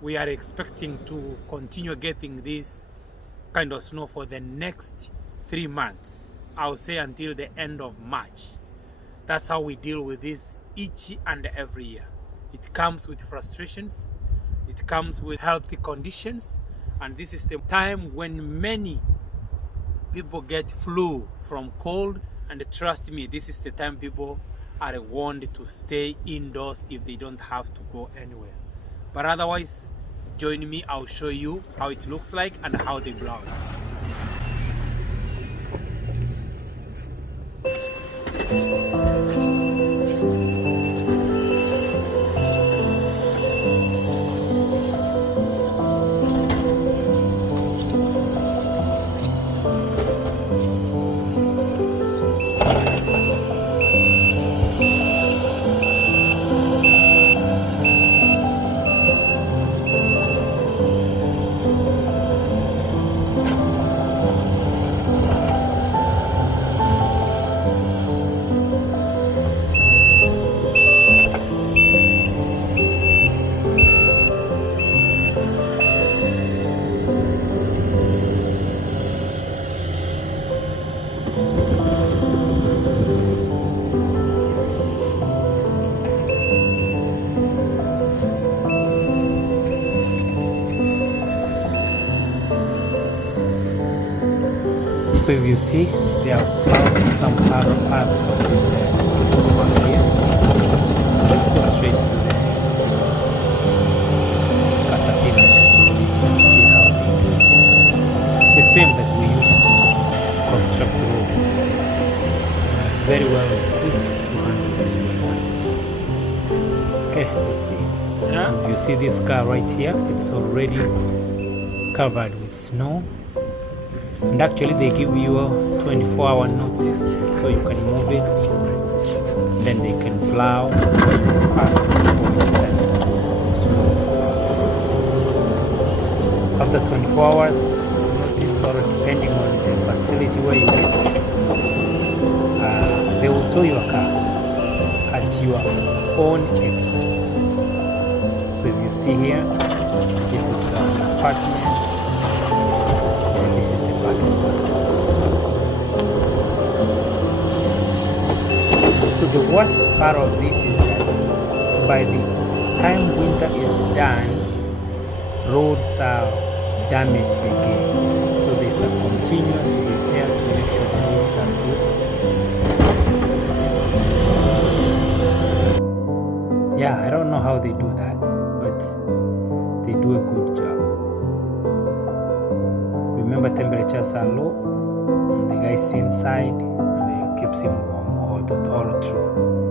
we are expecting to continue getting this kind of snow for the next 3 months. I'll say until the end of March. That's how we deal with this each and every year. It comes with frustrations, it comes with healthy conditions, and this is the time when many people get flu from cold. And trust me, this is the time people are warned to stay indoors if they don't have to go anywhere. But otherwise, join me, I'll show you how it looks like and how they blow it. So if you see, they have plowed some other parts of this one here. Let's go straight to the caterpillar and see how they do it. It's the same that we use to construct roads. Very well equipped to handle this one. Okay, let's see. You see this car right here? It's already covered with snow. And actually they give you a 24-hour notice, so you can move it, then they can plow where you park before it started to snow. After 24 hours notice, or depending on the facility where you live, they will tow your car at your own expense. So if you see here, this is an apartment. This is the parking lot. So the worst part of this is that by the time winter is done, roads are damaged again. So there's a continuous repair to make sure the roads are good. Yeah, I don't know how they do that, but they do a good job. Remember, temperatures are low and the guy's inside and it keeps him warm all through.